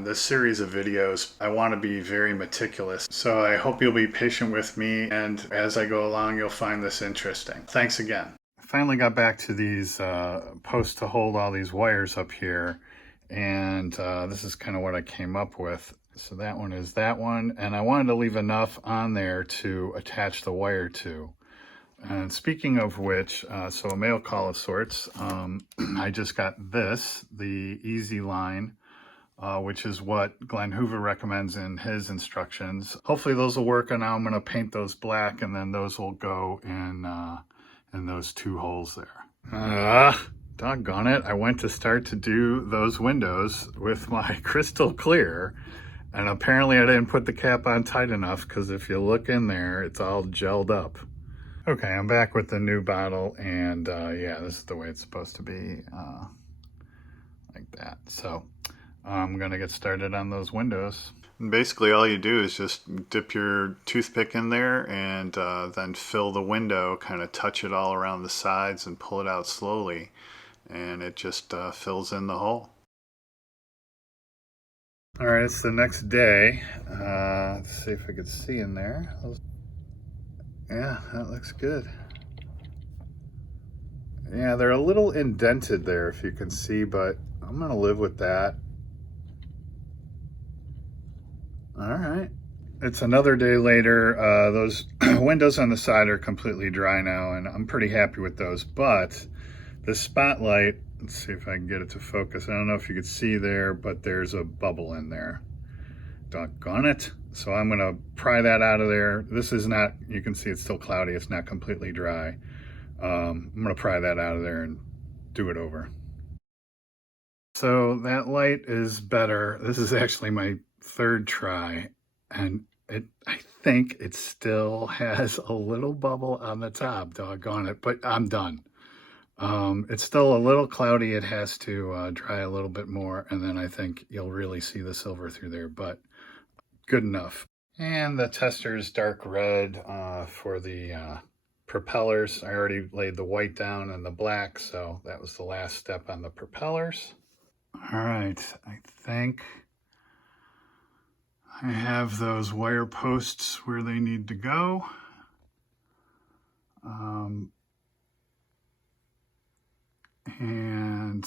on this series of videos, I want to be very meticulous. So I hope you'll be patient with me, and as I go along, you'll find this interesting. Thanks again. I finally got back to these posts to hold all these wires up here, and this is kind of what I came up with. So that one is that one, and I wanted to leave enough on there to attach the wire to. And speaking of which, so a mail call of sorts, I just got this, the Easy Line, which is what Glenn Hoover recommends in his instructions. Hopefully those will work, and now I'm going to paint those black, and then those will go in those two holes there. Doggone it, I went to start to do those windows with my Kristal Klear, and apparently I didn't put the cap on tight enough, because if you look in there, it's all gelled up. Okay, I'm back with the new bottle, and yeah, this is the way it's supposed to be, like that. So I'm gonna get started on those windows. And basically all you do is just dip your toothpick in there and then fill the window, kind of touch it all around the sides and pull it out slowly, and it just fills in the hole. All right, it's the next day. Let's see if I could see in there. Yeah, that looks good. Yeah, they're a little indented there, if you can see, but I'm gonna live with that. All right. It's another day later. Those windows on the side are completely dry now, and I'm pretty happy with those, but the spotlight, let's see if I can get it to focus. I don't know if you could see there, but there's a bubble in there. Doggone it. So I'm gonna pry that out of there. This is not, you can see it's still cloudy, it's not completely dry. I'm gonna pry that out of there and do it over. So that light is better. This is actually my third try, and I think it still has a little bubble on the top, doggone it, but I'm done. It's still a little cloudy. It has to dry a little bit more, and then I think you'll really see the silver through there, but good enough. And the tester is dark red for the propellers. I already laid the white down and the black, so that was the last step on the propellers. All right, I think I have those wire posts where they need to go. And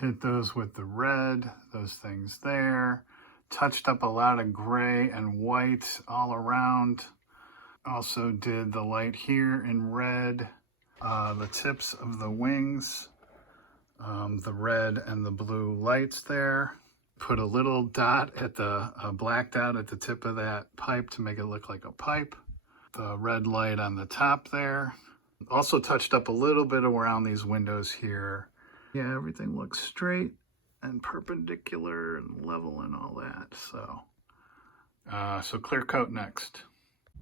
hit those with the red, those things there. Touched up a lot of gray and white all around. Also did the light here in red, the tips of the wings, the red and the blue lights there. Put a little dot at the black dot at the tip of that pipe to make it look like a pipe. The red light on the top there. Also touched up a little bit around these windows here. Yeah, everything looks straight and perpendicular and level and all that. So clear coat next.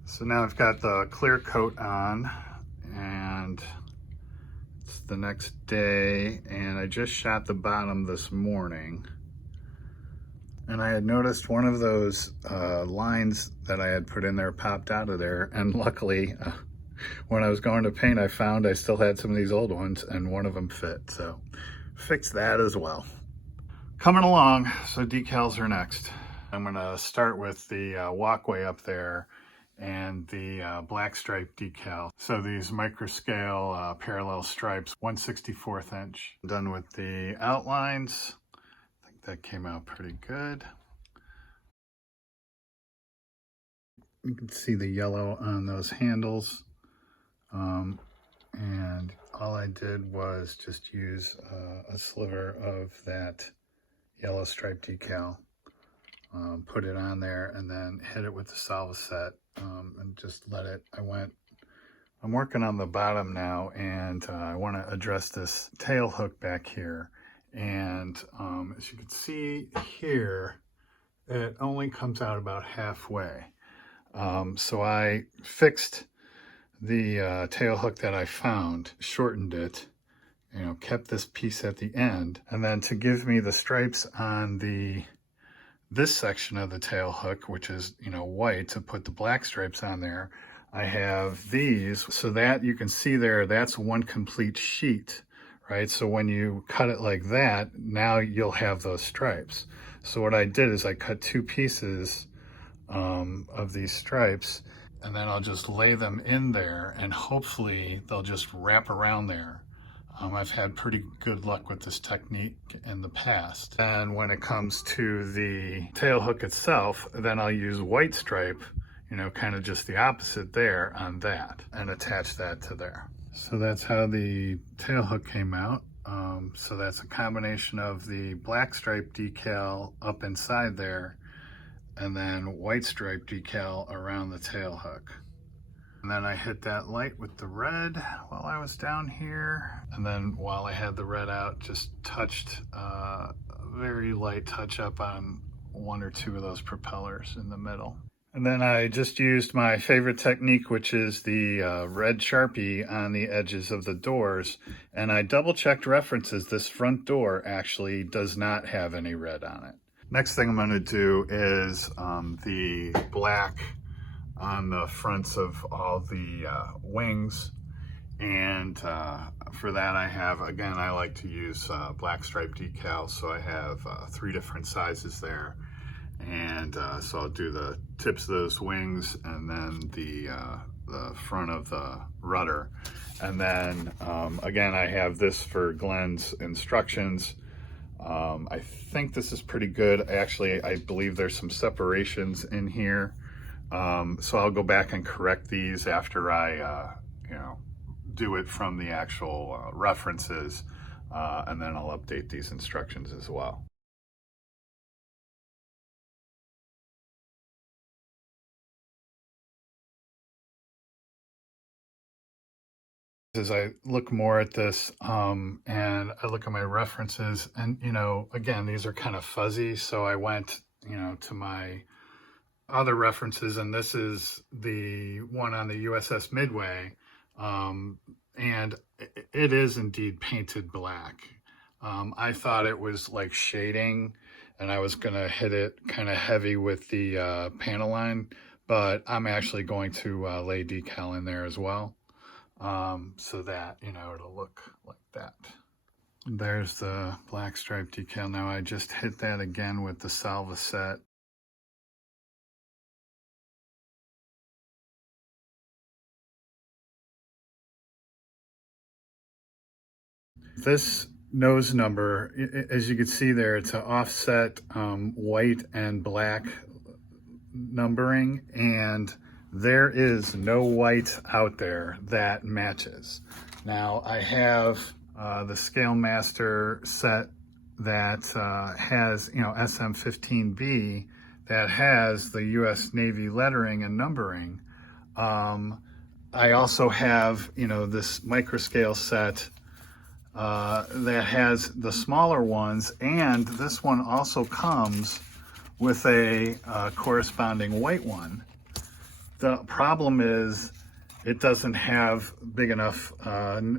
So now I've got the clear coat on, and it's the next day, and I just shot the bottom this morning. And I had noticed one of those lines that I had put in there popped out of there, and luckily when I was going to paint, I found I still had some of these old ones, and one of them fit, so fix that as well. Coming along, so decals are next. I'm gonna start with the walkway up there and the black stripe decal. So these micro scale parallel stripes, 1/64 inch. Done with the outlines. I think that came out pretty good. You can see the yellow on those handles. And all I did was just use a sliver of that yellow stripe decal, put it on there, and then hit it with the salva set, and just let it, I'm working on the bottom now, and I want to address this tail hook back here. And as you can see here, it only comes out about halfway. So I fixed the tail hook that I found, shortened it, kept this piece at the end, and then to give me the stripes on this section of the tail hook, which is white, to put the black stripes on there, I have these, so that you can see there, that's one complete sheet, right? So when you cut it like that, now you'll have those stripes. So what I did is I cut 2 pieces of these stripes, and then I'll just lay them in there, and hopefully they'll just wrap around there. I've had pretty good luck with this technique in the past. And when it comes to the tail hook itself, then I'll use white stripe, you know, kind of just the opposite there on that, and attach that to there. So that's how the tail hook came out. So that's a combination of the black stripe decal up inside there, and then white stripe decal around the tail hook. And then I hit that light with the red while I was down here. And then while I had the red out, just touched a very light touch up on 1 or 2 of those propellers in the middle. And then I just used my favorite technique, which is the red Sharpie on the edges of the doors. And I double checked references. This front door actually does not have any red on it. Next thing I'm going to do is the black on the fronts of all the wings, and for that I have, again, I like to use black stripe decals, so I have 3 different sizes there, and so I'll do the tips of those wings and then the front of the rudder, and then again I have this for Glenn's instructions. I think this is pretty good. Actually, I believe there's some separations in here. So I'll go back and correct these after I, you know, do it from the actual references, and then I'll update these instructions as well. As I look more at this, and I look at my references, and, you know, again, these are kind of fuzzy, so I went, you know, to my other references, and this is the one on the USS Midway, and it is indeed painted black. I thought it was like shading, and I was gonna hit it kind of heavy with the panel line, but I'm actually going to lay decal in there as well, so that, you know, it'll look like that. There's the black stripe decal. Now I just hit that again with the salva set. This nose number, as you can see there, it's an offset white and black numbering, and there is no white out there that matches. Now I have the Scale Master set that has, you know, SM15B, that has the US Navy lettering and numbering. I also have, you know, this microscale set that has the smaller ones, and this one also comes with a corresponding white one. The problem is it doesn't have big enough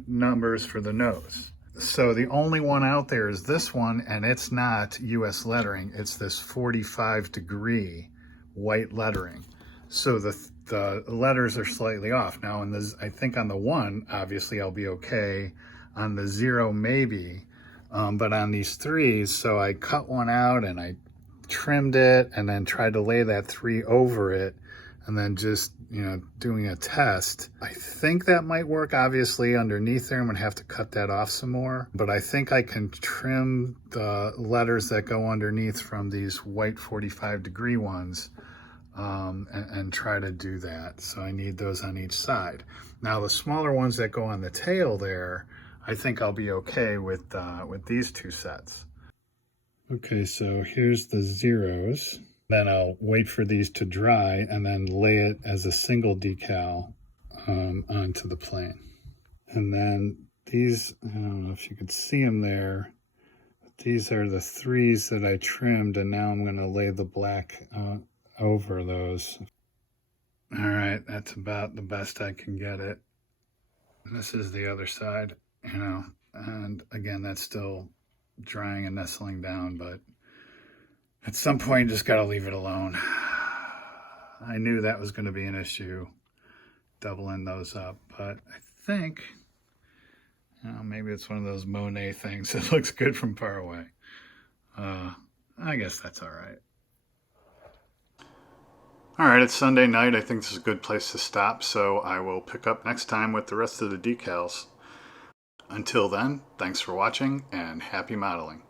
numbers for the nose. So the only one out there is this one, and it's not US lettering. It's this 45-degree white lettering. So the letters are slightly off. Now, in this, I think on the 1, obviously I'll be okay. On the 0, maybe, but on these 3s, so I cut one out and I trimmed it and then tried to lay that 3 over it, and then just, you know, doing a test. I think that might work. Obviously underneath there I'm gonna have to cut that off some more, but I think I can trim the letters that go underneath from these white 45-degree ones, and try to do that. So I need those on each side. Now the smaller ones that go on the tail there, I think I'll be okay with these 2 sets. Okay, so here's the 0s. Then I'll wait for these to dry and then lay it as a single decal onto the plane. And then these, I don't know if you could see them there, but these are the 3s that I trimmed, and now I'm going to lay the black over those. All right, that's about the best I can get it. And this is the other side, you know, and again, that's still drying and nestling down, but at some point, you just got to leave it alone. I knew that was going to be an issue, doubling those up, but I think, you know, maybe it's one of those Monet things that looks good from far away. I guess that's all right. All right, it's Sunday night. I think this is a good place to stop, so I will pick up next time with the rest of the decals. Until then, thanks for watching and happy modeling.